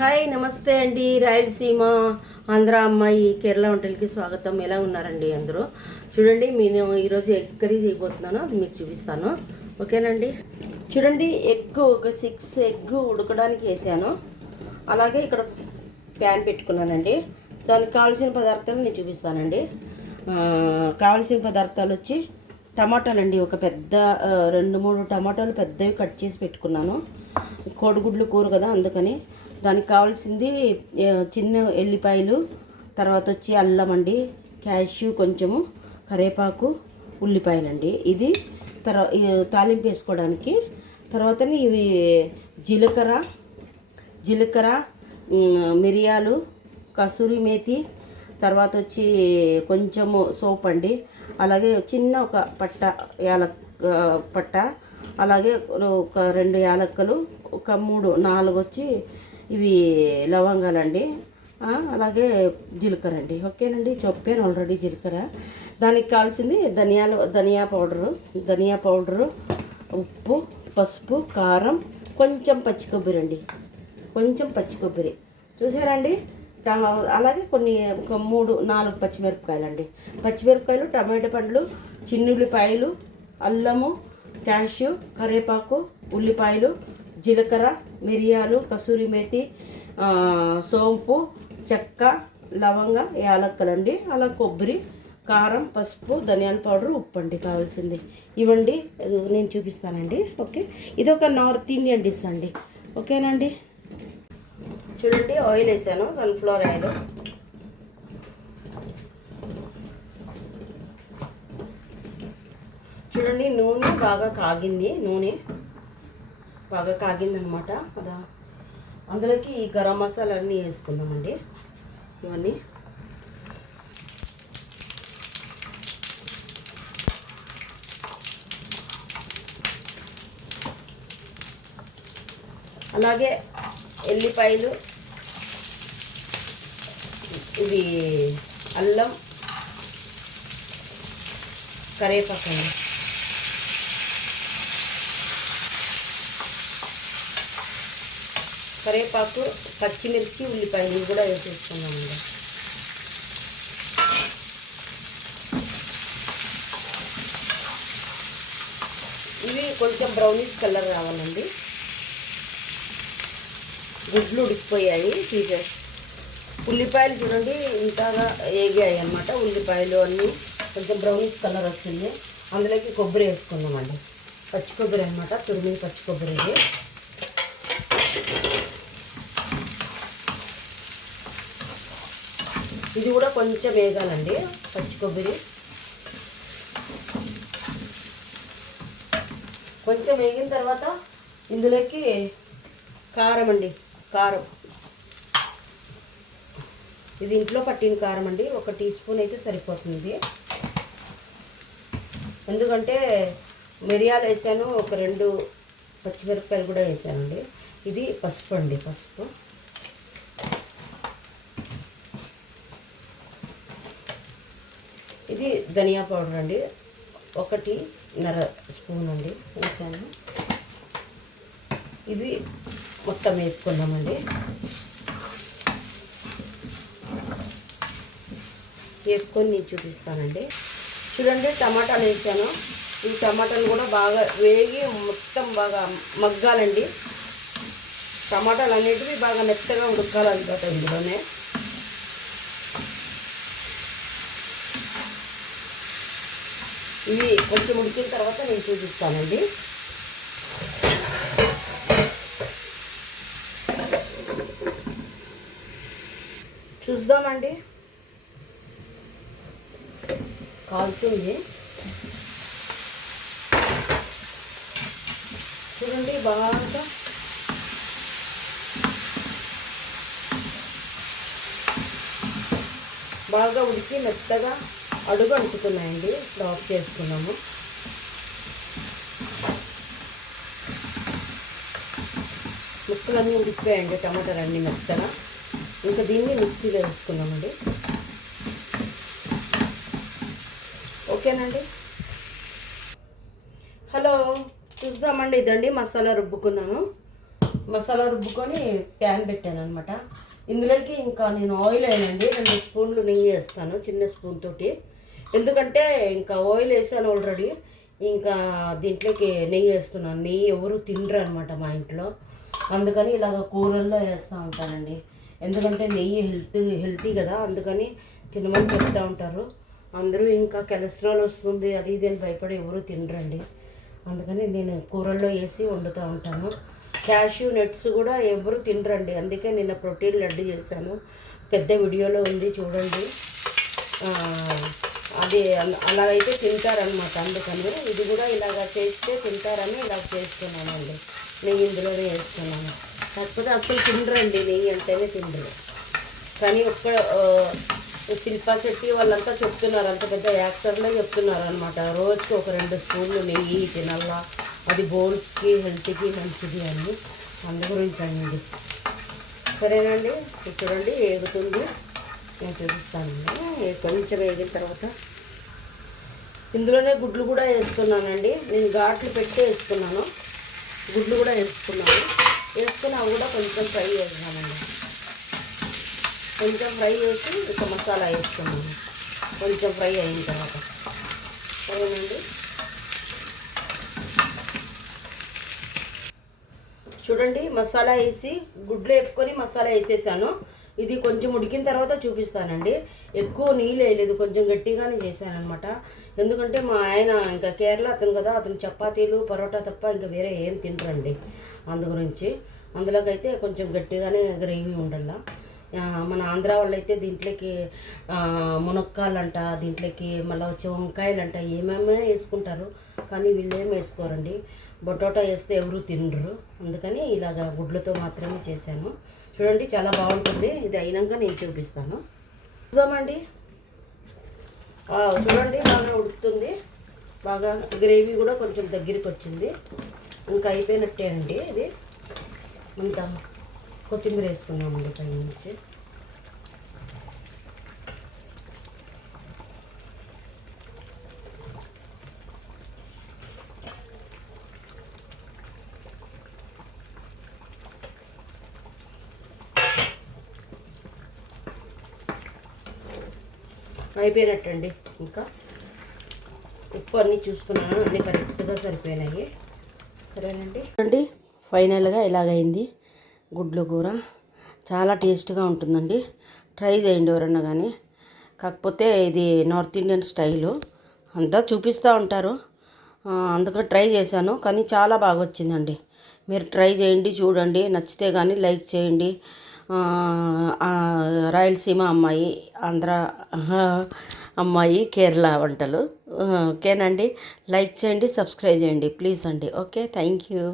Hi నమస్తే అండి. రాయలసీమ ఆంధ్ర అమ్మాయి కేరళ వంటలకి స్వాగతం. ఎలా ఉన్నారండి అందరూ? చూడండి, నేను ఈరోజు ఎగ్ కర్రీ చేయబోతున్నాను, అది మీకు చూపిస్తాను. ఓకేనండి. చూడండి, ఎగ్ ఒక 6 ఎగ్ ఉడకడానికి వేసాను. అలాగే ఇక్కడ ప్యాన్ పెట్టుకున్నానండి. దానికి కావాల్సిన పదార్థాలు నేను చూపిస్తానండి. కావాల్సిన పదార్థాలు వచ్చి టమాటాలండి. ఒక పెద్ద 2-3 టమాటాలు పెద్దవి కట్ చేసి పెట్టుకున్నాను. కోడిగుడ్లు కూర కదా, అందుకని. దానికి కావాల్సింది చిన్న ఎల్లిపాయలు, తర్వాత వచ్చి అల్లం అండి, క్యాష్యూ కొంచెము, కరివేపాకు, ఉల్లిపాయలండి. ఇది తాలింపు వేసుకోవడానికి. తర్వాత ఇవి జీలకర్ర, మిరియాలు, కసూరి మేతి, తర్వాత వచ్చి కొంచెము సోప్ అండి, అలాగే చిన్న ఒక పట్ట, అలాగే ఒక 2 యాలక్కలు, ఒక 3-4 వచ్చి ఇవి లవంగాలండి, అలాగే జీలకర్ర అండి. ఓకేనండి, చెప్పాను ఆల్రెడీ జీలకర్ర. దానికి కావాల్సింది ధనియా పౌడరు, ఉప్పు, పసుపు, కారం, కొంచెం పచ్చి కొబ్బరి అండి, చూసారండి. అలాగే ఒక 3-4 పచ్చిమిరపకాయలండి. పచ్చిమిరపకాయలు, టమాటా పండ్లు, చిన్నుల్లిపాయలు, అల్లము, క్యాష్యూ, కరివేపాకు, ఉల్లిపాయలు, జీలకర్ర, మిరియాలు, కసూరి మేతి, సోంపు, చెక్క, లవంగ, యాలక్కలండి, అలా కొబ్బరి, కారం, పసుపు, ధనియాల పౌడర్, ఉప్పు అండి కావాల్సింది. ఇవ్వండి, నేను చూపిస్తానండి. ఓకే, ఇది ఒక నార్త్ ఇండియన్ డిష్ అండి. ఓకేనండి. చూడండి, ఆయిల్ వేసాను, సన్ఫ్లవర్ ఆయిల్. చూడండి, నూనె బాగా కాగిందనమాట. అదా అందులోకి ఈ గరం మసాలా అన్నీ వేసుకుందామండి. ఇవన్నీ అలాగే ఎల్లిపాయలు, ఇది అల్లం, కరివేపాకు అండి. కరివేపాకు, పచ్చిమిర్చి, ఉల్లిపాయలు కూడా వేసేసుకున్నామండి. ఇవి కొంచెం బ్రౌనిష్ కలర్ రావాలండి. గుడ్లు ఉడికిపోయాయి, తీసేసి. ఉల్లిపాయలు చూడండి ఇంతగా వేగాయి అన్నమాట. ఉల్లిపాయలు అన్నీ కొంచెం బ్రౌనిష్ కలర్ వచ్చింది. అందులోకి కొబ్బరి వేసుకుందామండి. పచ్చి కొబ్బరి అనమాట, తురిమిన పచ్చి కొబ్బరి. ఇది కూడా కొంచెం వేగాలండి, పచ్చి కొబ్బరి. కొంచెం వేగిన తర్వాత ఇందులోకి కారం అండి. ఇది ఇంట్లో పట్టిన కారం అండి. 1 టీ స్పూన్ అయితే సరిపోతుంది. ఎందుకంటే మిరియాలు వేసాను, ఒక 2 పచ్చిమిరపకాయలు కూడా వేసానండి. ఇది పసుపు అండి, ఇది ధనియా పౌడర్ అండి, 1.5 స్పూన్ అండి వేసాను. ఇవి మొత్తం వేసుకున్నామండి. వేసుకొని నేను చూపిస్తానండి. చూడండి, టమాటాలు వేసాను. ఈ టమాటాలు కూడా బాగా వేగి మొత్తం బాగా మగ్గాలండి. టమాటాలు అనేటివి బాగా మెత్తగా ఉడకాలన్నమాట ఇందులోనే. ఇవి కొంచెం ఉడికిన తర్వాత నేను చూపిస్తానండి. చూద్దామండి, కాలుతుంది. చూడండి, బాగా ఉడికి మెత్తగా అడుగు అంటుతున్నాయండి. ఇప్పుడు ఆఫ్ చేసుకున్నాము. ముక్కలన్నీ ఉడికిపోయాయండి, టమాటాలు అన్నీ మెత్తగా. ఇంకా దీన్ని మిక్సీలో వేసుకున్నామండి. ఓకేనండి. హలో, చూద్దామండి. ఇదండి మసాలా రుబ్బుకున్నాను. మసాలా రుబ్బుకొని ప్యాన్ పెట్టాను అనమాట. ఇందులోకి ఇంకా నేను ఆయిల్ వేయనండి, 2 స్పూన్లు నెయ్యి వేస్తాను చిన్న స్పూన్ తోటి. ఎందుకంటే ఇంకా ఆయిల్ వేసాను ఆల్రెడీ, ఇంకా దీంట్లోకి నెయ్యి వేస్తున్నాను. నెయ్యి ఎవరు తినరు అనమాట మా ఇంట్లో, అందుకని ఇలాగ కూరల్లో వేస్తూ ఉంటానండి. ఎందుకంటే నెయ్యి హెల్తీ కదా, అందుకని తినమని చెప్తూ ఉంటారు అందరూ. ఇంకా కొలెస్ట్రాల్ వస్తుంది అది ఇది అని భయపడి ఎవరు తినరండి, అందుకని నేను కూరల్లో వేసి వండుతూ ఉంటాను. క్యాష్యూ నట్స్ కూడా ఎవరు తినరండి, అందుకే నిన్న ప్రోటీన్ లడ్డు చేశాను, పెద్ద వీడియోలో ఉంది చూడండి. అది అలాగైతే తింటారనమాట, అందుకని ఇది కూడా ఇలాగ చేస్తే తింటారని ఇలా చేస్తున్నానండి. నెయ్యి ఇందులోనే వేస్తున్నాను, కాకపోతే అసలు తినరండి, నెయ్యి అంటేనే తినరు. కానీ శిల్పా శెట్టి వాళ్ళంతా చెప్తున్నారు, అంత పెద్ద యాక్టర్లే చెప్తున్నారు అనమాట, రోజుకి ఒక 2 స్పూన్లు నెయ్యి తినాలా, అది బోన్స్కి హెల్త్కి మంచిది అని, అందు గురించి అండి. సరేనండి, చూడండి ఏగుతుంది, నేను చూపిస్తానండి. కొంచెం వేగిన తర్వాత ఇందులోనే గుడ్లు కూడా వేసుకున్నానండి. నేను ఘాట్లు పెట్టి వేసుకున్నాను, గుడ్లు కూడా వేసుకున్నాను. వేసుకుని అవి కూడా కొంచెం ఫ్రై చేసానండి. కొంచెం ఫ్రై చేసి ఇక మసాలా వేసుకున్నాను కొంచెం ఫ్రై అయిన తర్వాత. సరేనండి, చూడండి మసాలా వేసి గుడ్లు వేపుకొని మసాలా వేసేసాను. ఇది కొంచెం ఉడికిన తర్వాత చూపిస్తానండి. ఎక్కువ నీళ్ళు వేయలేదు, కొంచెం గట్టిగానే చేశాను అనమాట. ఎందుకంటే మా ఆయన ఇంకా కేరళ అతను కదా, అతను చపాతీలు పరోటా తప్ప ఇంకా వేరే ఏం తినరండి, అందు గురించి. అందులోకైతే కొంచెం గట్టిగానే గ్రేవీ ఉండాల. మన ఆంధ్ర వాళ్ళైతే దీంట్లోకి మునక్కాలంట, దీంట్లోకి మళ్ళీ వచ్చే వంకాయలంట ఏమేమైనా వేసుకుంటారు, కానీ వీళ్ళు ఏం వేసుకోరండి. బొటాటో వేస్తే ఎవరు తినరు, అందుకని ఇలాగ గుడ్లతో మాత్రమే చేశాను. చూడండి చాలా బాగుంటుంది. ఇది అయినాక నేను చూపిస్తాను, చూద్దామండి. చూడండి బాగా ఉడుకుతుంది, బాగా గ్రేవీ కూడా కొంచెం దగ్గరికి వచ్చింది, ఇంకా అయిపోయినట్టే అండి. ఇది అంతా కొత్తిమీర వేసుకున్నామండి పై నుంచి. అయిపోయినట్టండి. ఇంకా ఉప్పు అన్నీ చూసుకున్నాను, అన్నీ కరెక్ట్గా సరిపోయినాయి. సరేనండి అండి, ఫైనల్గా ఇలాగైంది గుడ్లు కూర. చాలా టేస్ట్గా ఉంటుందండి, ట్రై చేయండి ఎవరన్నా కానీ. కాకపోతే ఇది నార్త్ ఇండియన్ స్టైలు, అంతా చూపిస్తూ ఉంటారు, అందుకని ట్రై చేశాను, కానీ చాలా బాగా వచ్చిందండి. మీరు ట్రై చేయండి, చూడండి, నచ్చితే కానీ లైక్ చేయండి. రాయలసీమ అమ్మాయి, ఆంధ్ర అమ్మాయి, కేరళ వంటలు. ఓకేనండి, లైక్ చేయండి, సబ్స్క్రైబ్ చేయండి ప్లీజ్ అండి. Okay, thank you.